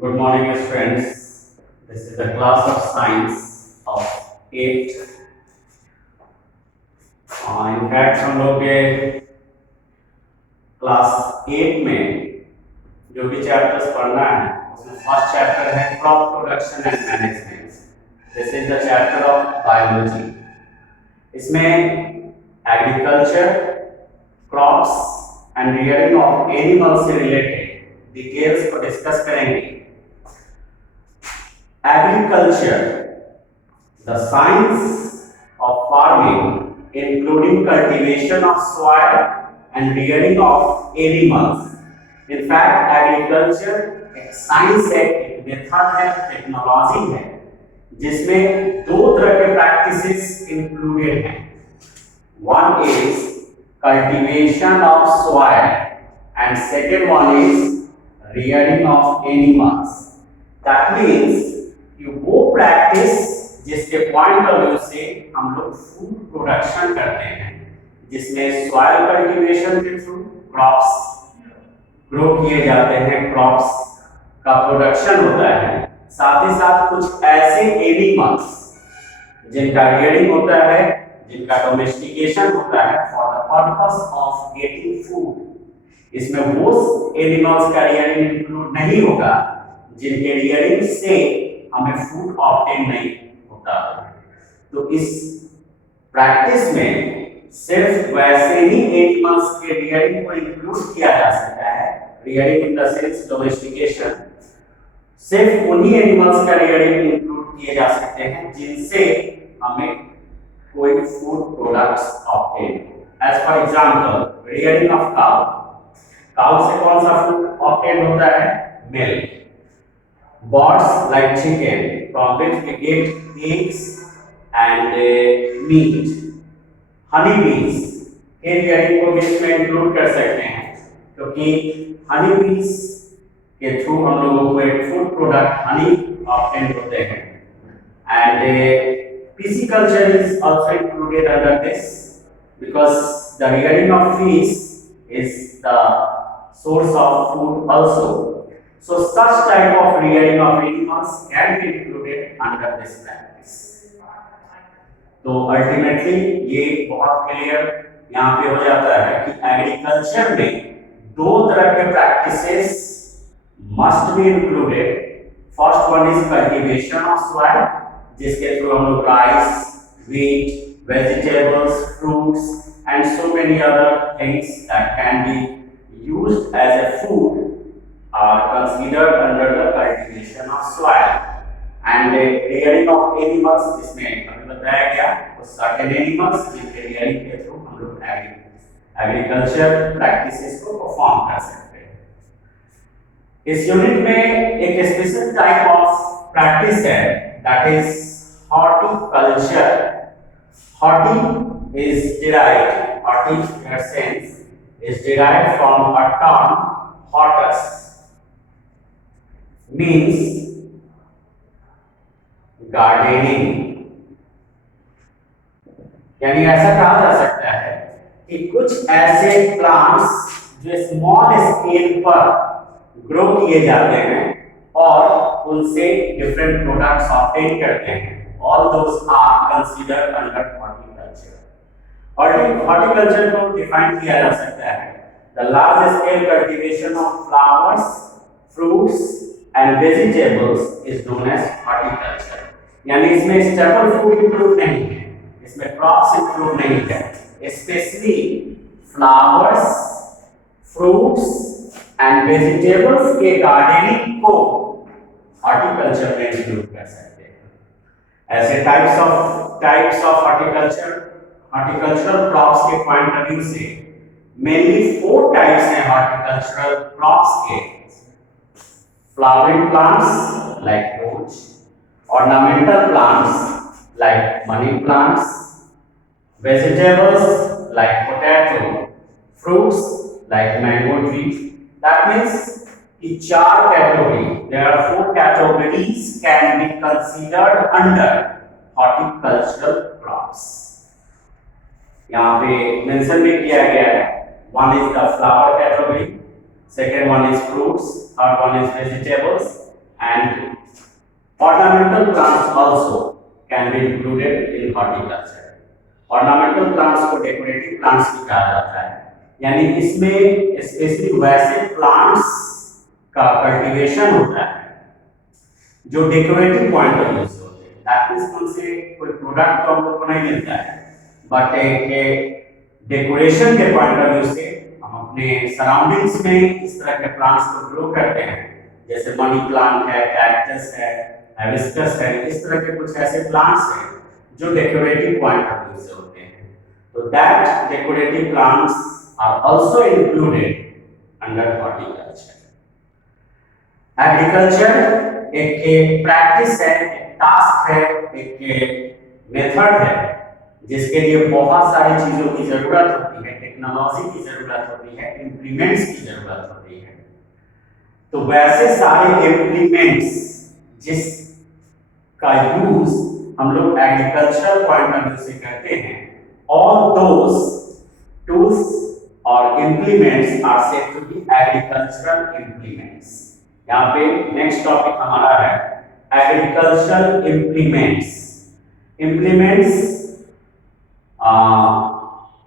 Good morning, students. This is the class of science of 8th. In fact, हम लोग के class 8 में जो भी चैप्टर्स पढ़ना है उसमें फर्स्ट चैप्टर है crop production and management. This is the chapter of biology. इसमें agriculture, crops and rearing of animals से रिलेटेड डिटेल्स को डिस्कस करेंगे. Agriculture, the science of farming, including cultivation of soil and rearing of animals. In fact, agriculture एक science है, एक method है, technology है, जिसमें दो तरह के प्रैक्टिसेस इंक्लूडेड हैं. One is cultivation of soil and second one is rearing of animals. That means कि वो प्रैक्टिस जिसके पॉइंट ऑफ व्यू से हम लोग फूड प्रोडक्शन करते हैं, जिसमें सॉइल कल्टीवेशन के थ्रू क्रॉप्स ग्रो किए जाते हैं, क्रॉप्स का प्रोडक्शन होता है, साथ ही साथ कुछ ऐसे एनिमल्स जिनका रियरिंग होता है, जिनका डोमेस्टिकेशन होता है for the purpose of getting food. इसमें वो एनिमल्स का रियरिंग इंक्लूड नहीं होगा जिनके रियरिंग से हमें फूड ऑब्टेन नहीं होता. तो इस प्रैक्टिस में सिर्फ वैसे ही एनिमल्स के रियरिंग को इंक्लूड किया जा सकता है. Rearing in the sense domestication, सिर्फ उन्हीं एनिमल्स का रियरिंग इंक्लूड किए जा सकते हैं जिनसे हमें कोई food products obtain. As for example rearing of cow. Cow से कौन सा फूड ऑब्टेन होता है? Milk. Birds like chicken, from which we get eggs and meat. Honeybees के रियरिंग को बीच में इंक्लूड कर सकते हैं, क्योंकि honeybees के थ्रू हम लोगों को एक फूड प्रोडक्ट हनी ऑब्टेन होते हैं. And pisciculture is also included under this because the rearing of fish is the source of food also. So such type of rearing of animals can be included under this practice. तो ultimately ये बहुत clear यहाँ पे हो जाता है कि agriculture में दो तरह के practices must be included. First one is cultivation of soil, जिसके थ्रू हम लोग rice, wheat, vegetables, fruits and so many other things that can be used as a food are considered under the cultivation of soil. And rearing of animals, जिसमें अभी बताया गया वो certain animals जिनके rearing के through हम लोग agriculture practices को परफॉर्म कर सकते हैं. इस यूनिट में एक स्पेशल टाइप ऑफ प्रैक्टिस है, that is horticulture. Horti is derived, horti in a sense is derived from a term hortus, means gardening. यानी ऐसा कहा जा सकता है कि कुछ ऐसे प्लांट्स जो स्मॉल स्केल पर ग्रो किए जाते हैं और उनसे डिफरेंट प्रोडक्ट्स ऑब्टेन करते हैं, all those are considered under horticulture. Horticulture को डिफाइन किया जा सकता है the large scale cultivation of flowers, fruits and vegetables is known as horticulture. यानी इसमें स्टेपल फूड इंक्लूड नहीं है, इसमें क्रॉप्स इंक्लूड नहीं है, specially flowers, fruits and vegetables के गार्डनिंग को हॉर्टिकल्चर में इंक्लूड कर सकते हैं. ऐसे टाइप्स ऑफ हॉर्टिकल्चरल क्रॉप्स के पॉइंट ऑफ व्यू से मेनली 4 टाइप्स हैं हॉर्टिकल्चरल क्रॉप्स के. Flowering plants like rose, ornamental plants like money plants, vegetables like potato, fruits like mango tree. That means each category, there are 4 categories can be considered under horticultural crops. यहाँ पे mention भी किया गया है. One is the flower category, second one is fruits, third one is vegetables, and ornamental plants also can be included in horticulture. Ornamental plants को decorative plants भी कहा जाता है, यानी इसमें स्पेशली वैसे प्लांट्स का कल्टीवेशन होता है जो डेकोरेटिव पॉइंट ऑफ व्यू से होते हैं। दैट मींस उनसे कोई प्रोडक्ट तो हम लोग को नहीं मिलता है, बट एक डेकोरेशन के पॉइंट ऑफ व्यू से हम अपने सराउंडिंग्स में इस तरह के प्लांट्स को ग्रो करते हैं, जैसे मनी प्लांट है, कैक्टस है, हिबिस्कस है, इस तरह के कुछ ऐसे प्लांट्स हैं जो डेकोरेटिव पॉइंट ऑफ व्यू से होते हैं। तो that decorative plants are also included under horticulture. Agriculture एक प्रैक्टिस है, एक टास्क है, एक मेथड है जिसके लिए बहुत सारी चीजों की जरूरत होती है, टेक्नोलॉजी की जरूरत होती है, इंप्लीमेंट्स की जरूरत होती है। तो वैसे सारे इंप्लीमेंट्स जिसका यूज हम लोग एग्रीकल्चरल पॉइंट ऑफ व्यू से करते हैं, ऑल दोस टूल्स और implements are said to be agricultural implements. यहाँ पे नेक्स्ट टॉपिक हमारा है agricultural implements. Implements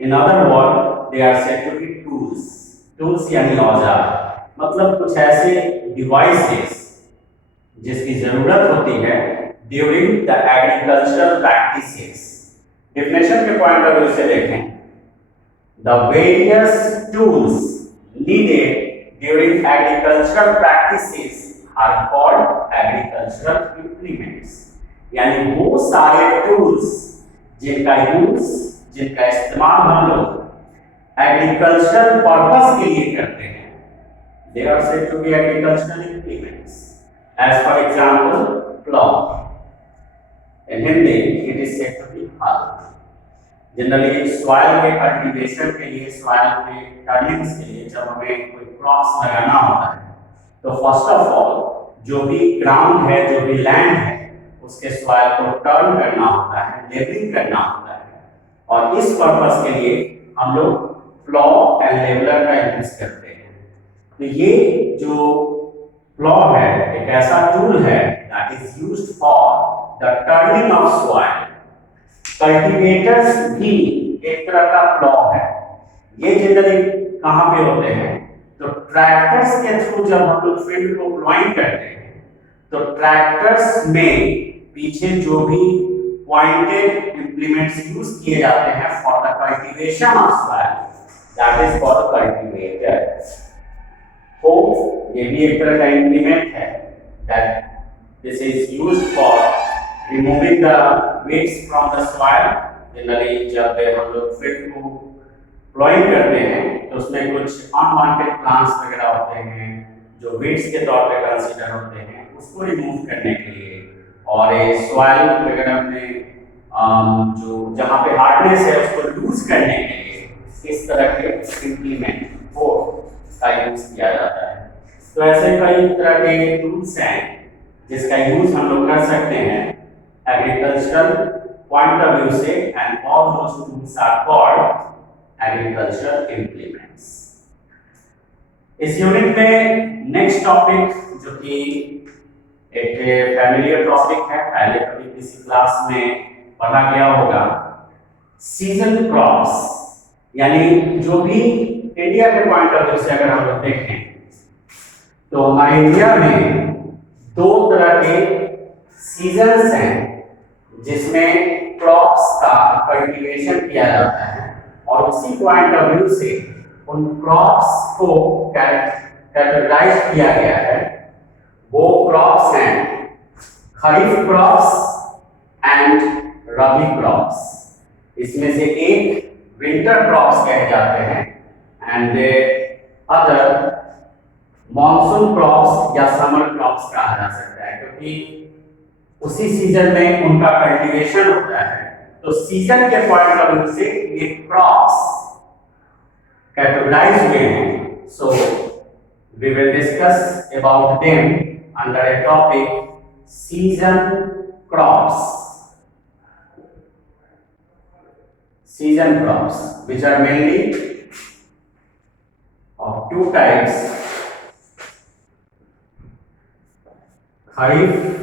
in other word they are said to be tools. Tools यानी औजार, मतलब कुछ ऐसे डिवाइसेस जिसकी जरूरत होती है during the agricultural practices. Definition के पॉइंट ऑफ व्यू से देखें, the various tools needed during agricultural practices are called agricultural implements. यानी वो सारे टूल्स जिनका यूज, जिनका इस्तेमाल हम लोग एग्रीकल्चरल पर्पस के लिए करते हैं, they are said to be agricultural implements. As for example, plough. In Hindi, it is said to be hal. Generally, soil के cultivation के लिए, soil के turnings के लिए जब हमें कोई crops लगाना होता है, तो first of all जो भी ground है, जो भी land है, उसके soil को turn करना होता है, leveling करना होता है, और इस purpose के लिए हम लोग plough and leveler का यूज करते हैं। तो ये जो प्लॉ है एक ऐसा टूल है that is used for the turning of soil. Cultivators भी एक तरह का प्लॉ है। ये जनरली कहाँ पे होते हैं? तो ट्रैक्टर्स के थ्रू जब हम लोग फील्ड को प्लॉइंग करते हैं, तो ट्रैक्टर्स में पीछे जो भी पॉइंटेड इंप्लीमेंट्स यूज किए जाते हैं for the cultivation of soil, that is for the cultivator. तो ये भी एक तरह का इंप्लीमेंट है that this is used for removing the weeds from the soil। Generally जब हम लोग फील्ड को प्लॉइंग करते हैं तो उसमें कुछ अनवांटेड प्लांट्स वगैरह होते हैं जो weeds के तौर पे कंसीडर होते हैं, उसको रिमूव करने के लिए, और ये सॉइल वगैरह में जो जहाँ पे हार्डनेस है उसको लूज करने के लिए इस तरह के इंप्लीमेंट का यूज किया जाता है। तो ऐसे कई तरह के टूल्स हैं जिसका यूज हम लोग कर सकते हैं एग्रीकल्चरल पॉइंट ऑफ व्यू से, and all those tools are called agricultural implements. इस यूनिट में नेक्स्ट टॉपिक जो कि एक फैमिलियर टॉपिक है, पहले कभी किसी क्लास में पढ़ा गया होगा, सीजन क्रॉप्स। यानी जो भी इंडिया के पॉइंट ऑफ व्यू से अगर हम लोग देखें तो हमारे इंडिया में दो तरह के सीजन्स हैं जिसमें क्रॉप्स का कल्टीवेशन किया जाता है, और उसी पॉइंट ऑफ व्यू से उन क्रॉप्स को कैटेगराइज किया गया है। वो क्रॉप्स हैं खरीफ क्रॉप्स एंड रबी क्रॉप्स। इसमें से एक विंटर क्रॉप्स कहे जाते हैं एंड अदर मॉनसून क्रॉप्स या समर क्रॉप्स कहा जा सकता है, क्योंकि उसी सीजन में उनका कल्टीवेशन होता है। तो सीजन के पॉइंट ऑफ व्यू से ये क्रॉप्स कैटेगराइज हुए हैं। So we will discuss about them under a topic season crops. Season crops, which are mainly of two types, kharif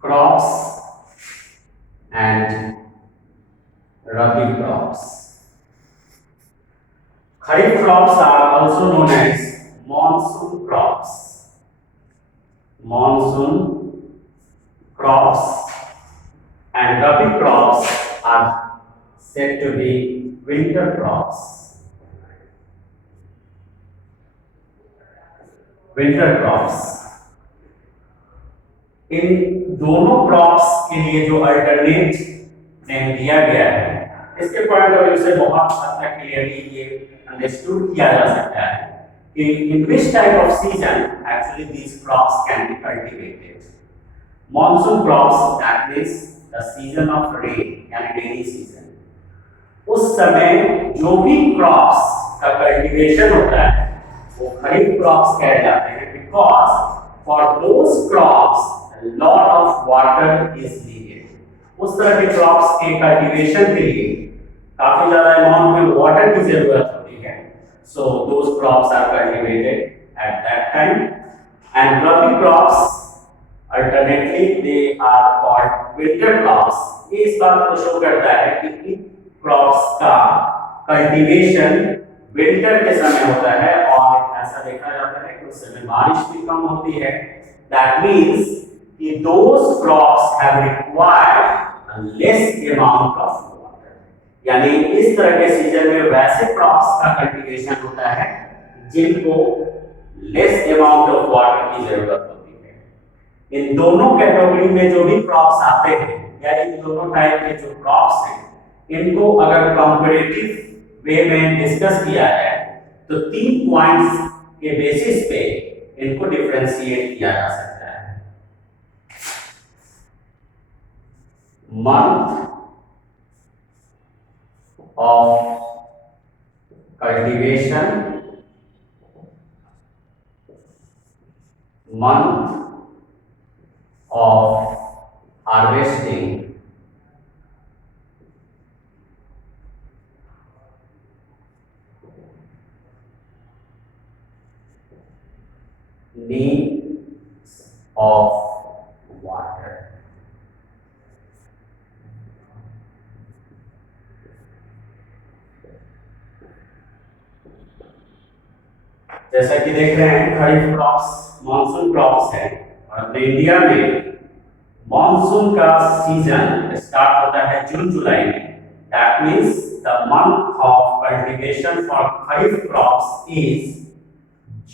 crops and rabi crops. Kharif crops are also known as monsoon crops. Monsoon crops and rabi crops are said to be winter crops. Winter crops. इन दोनों crops के लिए जो alternate name दिया गया है, इसके point of view से बहुत हद तक क्लियरली ये अंडरस्टूड किया जा सकता है कि in which type of season actually these crops can be cultivated. Monsoon crops, that means the season of rain यानी रेनी सीजन, उस समय जो भी क्रॉप्स का कल्टीवेशन होता है वो खरीफ क्रॉप्स कहे जाते हैं, because for those crops lot of water is needed. उस तरह के क्रॉप्स के कल्टीवेशन के लिए काफी ज्यादा अमाउंट में वाटर की जरूरत होती है. So those crops are cultivated at that time. And rabi crops alternately they are called winter crops. ये इस बात को शो करता है कि इन क्रॉप्स का कल्टीवेशन विंटर के समय होता है और ऐसा देखा जाता है कि उस समय बारिश भी कम होती है. That means those crops have required a less amount of water. यानी इस तरह के सीजन में वैसे क्रॉप्स का कल्टीवेशन होता है जिनको लेस अमाउंट ऑफ वाटर की जरूरत होती है. इन दोनों कैटेगरी में जो भी क्रॉप्स आते हैं या इन दोनों टाइप के जो क्रॉप्स हैं, इनको अगर कंपैरेटिव वे में डिस्कस किया जाए तो 3 पॉइंट्स के बेसिस पे इनको डिफरेंशिएट किया जा सकता है. Month of cultivation, month of harvesting, needs of water. जैसा कि देख रहे हैं खरीफ क्रॉप्स मॉनसून क्रॉप्स है और अपने इंडिया में मॉनसून का सीजन स्टार्ट होता है जून जुलाई में. That means the month of cultivation for kharif crops is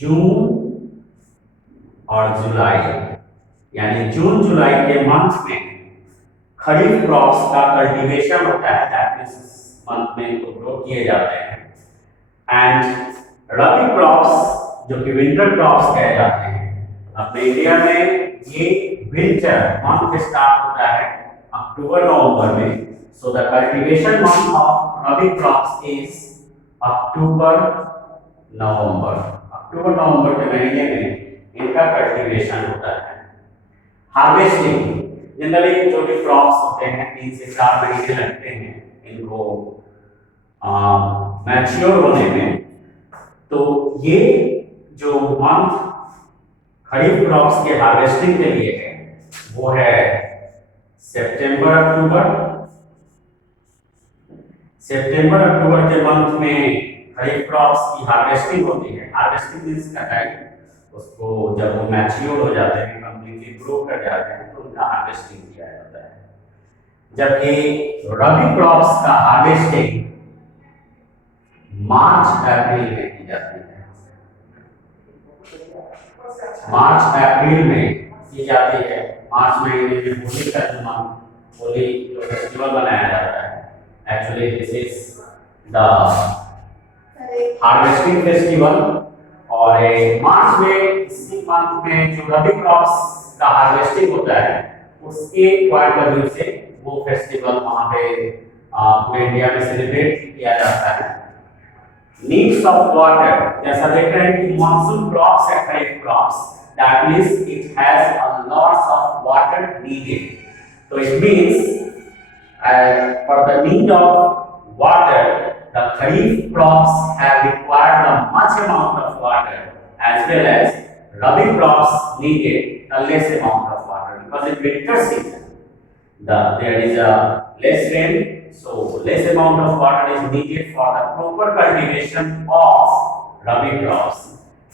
जून और जुलाई. यानी जून जुलाई के मंथ में खरीफ क्रॉप्स का कल्टीवेशन होता है. दैट मींस मंथ में इनको ग्रो किए जाते हैं. एंड रबी क्रॉप्स जो कि विंटर क्रॉप्स कहे जाते हैं, अपने इंडिया में ये विंटर मंथ स्टार्ट होता है अक्टूबर नवंबर में. So the cultivation month of rabi crops is October November. अक्टूबर नवंबर के महीने में इनका कल्टीवेशन होता है. हार्वेस्टिंग, जनरली जो भी क्रॉप्स होते हैं 3 से 4 महीने लगते हैं इनको मैच्योर होने में. तो ये जो मंथ खरीफ क्रॉप्स के हार्वेस्टिंग के लिए है वो है सितंबर अक्टूबर. सितंबर अक्टूबर के मंथ में खरीफ क्रॉप्स की हार्वेस्टिंग होती है. हार्वेस्टिंग मींस कटाई. उसको जब वो मैच्योर हो जाते हैं, कंप्लीटली ग्रो कर जाते हैं, तो उनका हार्वेस्टिंग किया जाता है. जबकि रबी क्रॉप्स का हार्वेस्टिंग मार्च अप्रैल में की जाती है. मार्च अप्रैल में की जाती है. मार्च महीने में होली का जो होली जो फेस्टिवल मनाया जाता है, actually this is the harvesting festival. और मार्च में इसी मंथ में जो रबी क्रॉप्स का हार्वेस्टिंग होता है उसके पॉइंट ऑफ व्यू से वो फेस्टिवल वहां पे पूरे इंडिया में सेलिब्रेट किया जाता है. नीड्स ऑफ वाटर, जैसा देख रहे हैं कि मॉनसून क्रॉप्स है kharif crops, that means it has a lots of water needed. तो it means for the need of water the kharif crops have required a much amount of water as well as Rabi crops needed a less amount of water because in winter season there is a less rain, so less amount of water is needed for the proper cultivation of Rabi crops.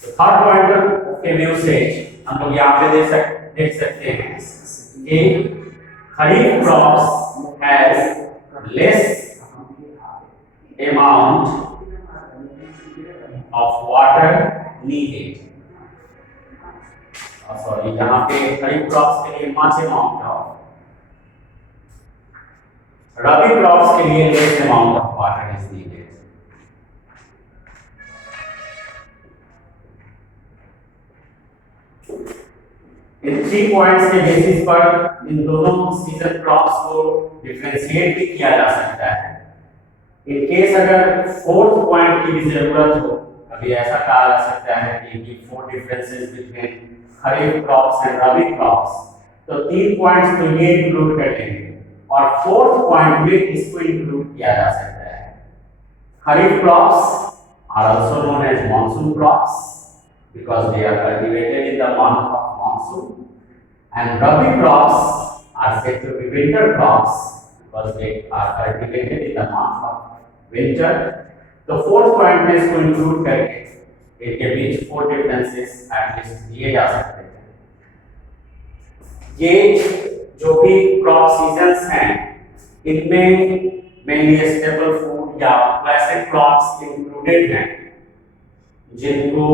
तो third point के usage हम लोग यहाँ पे देख सकते हैं कि kharif crops has less amount of water needed. Sorry, यहाँ पे खरीफ क्रॉप्स के लिए much amount of, rabi crops के लिए less amount of water is needed. इन 3 पॉइंट्स के बेसिस पर इन दोनों सीजन क्रॉप्स को डिफरेंशिएट भी किया जा सकता है. इन केस अगर फोर्थ पॉइंट की भी जरूरत हो, अभी ऐसा कहा जा सकता है कि 4 differences between kharif crops and rabi crops, तो 3 पॉइंट्स तो ये इंक्लूड कर लेंगे और फोर्थ पॉइंट में इसको इंक्लूड किया जा सकता है. Kharif crops are also known as monsoon crops because they are cultivated in the month of monsoon, and rabi crops are said to be winter crops because they are cultivated in the month of winter. तो fourth point में इसको include करके इनके बीच 4 differences at least दिए जा सकते हैं. ये जो भी क्रॉप सीजन्स हैं इनमें मेनली स्टेपल फूड या क्लासिक क्रॉप्स इंक्लूडेड हैं जिनको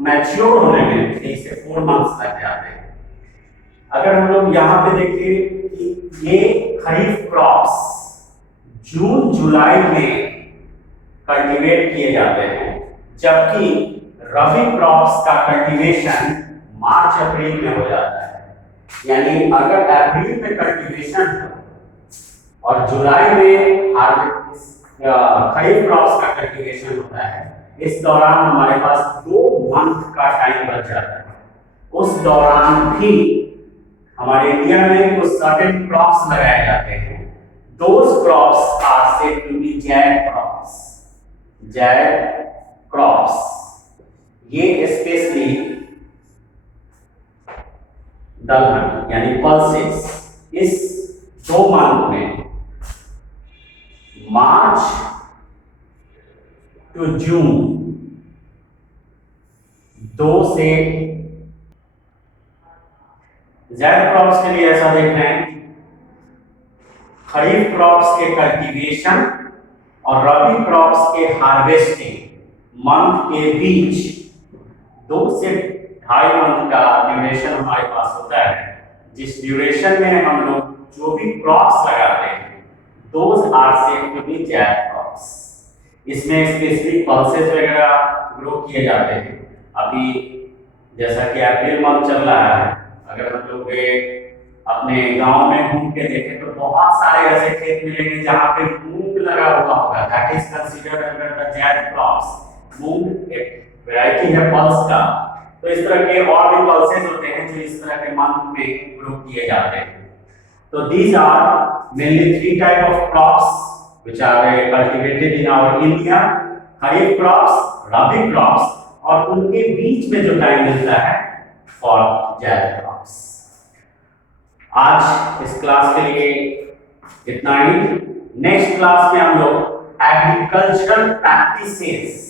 मैच्योर होने में 3 से 4 मंथ्स लग जाते हैं. अगर हम लोग यहाँ पे देखें कि ये खरीफ क्रॉप्स जून जुलाई में कल्टीवेट किए जाते हैं, जबकि रबी क्रॉप्स का कल्टीवेशन मार्च अप्रैल में हो जाता है. यानी अगर अप्रैल में कल्टीवेशन हो और जुलाई में खरीफ क्रॉप्स का कल्टीवेशन होता है, इस दौरान हमारे पास 2 मंथ का टाइम बच जाता है. उस दौरान भी हमारे इंडिया में कुछ सर्टेन क्रॉप्स लगाए जाते हैं. Those crops are said to be jad crops. Jad crops. ये स्पेशली दलहन यानी पल्सेस इस 2 मंथ में मार्च टू जून 2 से ज़ैद क्रॉप्स के लिए ऐसा देख रहे हैं खरीफ क्रॉप्स के कल्टीवेशन और रबी क्रॉप्स के हार्वेस्टिंग मंथ के बीच 2 से 2.5 मंथ का ड्यूरेशन हमारे पास होता है, जिस ड्यूरेशन में हम लोग जो भी क्रॉप्स लगाते हैं those are said to be zaid crops. इसमें स्पेसिफिक पल्सेस वगैरह ग्रो किए जाते हैं. अभी जैसा कि अप्रैल मंथ चल रहा है, अगर हम लोग अपने गांव में घूम के देखें तो बहुत सारे ऐसे खेत मिलेंगे जहां पे मूंग लगा हुआ होगा. That is considered under the zaid crops. मूंग एक वैरायटी है पल्स का. तो इस तरह के और भी पल्सेस होते हैं जो इस तरह के मंथ में ग्रो किए जाते हैं. तो these are mainly 3 type of crops which are cultivated in our India. Kharif crops, rabi crops और उनके बीच में जो टाइम मिलता है फॉर जैड क्रॉप्स. आज इस क्लास के लिए इतना ही. नेक्स्ट क्लास में हम लोग एग्रीकल्चरल प्रैक्टिसेस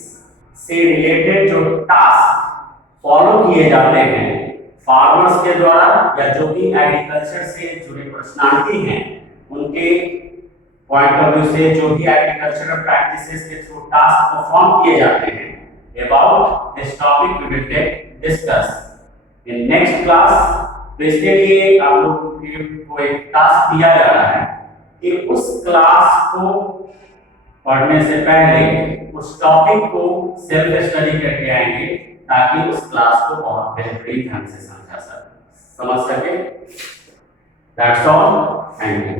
से रिलेटेड जो टास्क फॉलो किए जाते हैं फार्मर्स के द्वारा या जो भी एग्रीकल्चर से जुड़े पर्सनालिटी हैं उनके पॉइंट ऑफ व्यू से जो भी एग्रीकल्चरल प्रैक्टिसेस के थ्रू टास्क परफॉर्म किए जाते हैं, about this topic we will discuss in next class. तो इसके लिए आप लोग को एक टास्क दिया जा रहा है कि उस क्लास को पढ़ने से पहले उस टॉपिक को सेल्फ स्टडी करके आएंगे ताकि उस क्लास को बहुत बेहतरीन ढंग से समझ सके. That's all. Thank you.